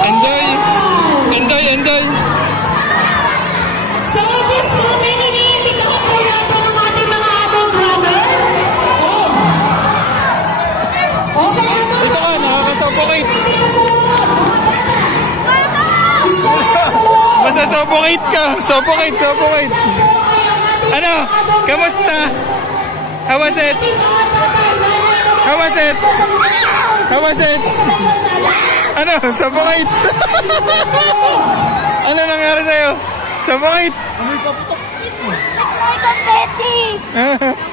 Enjoy! Enjoy! Enjoy! So at this moment, iniimbitahan po natin ang ating mga adult runner. Okay, ano? Ito ka, nakaka-suffocate. Masa-suffocate ka. Suffocate, suffocate. Ano? Kamusta? How was it? How was it? How was it? Ano? Suffocate. Ano nangyari sa'yo? Suffocate. Amoy paputok. It's like a fetish.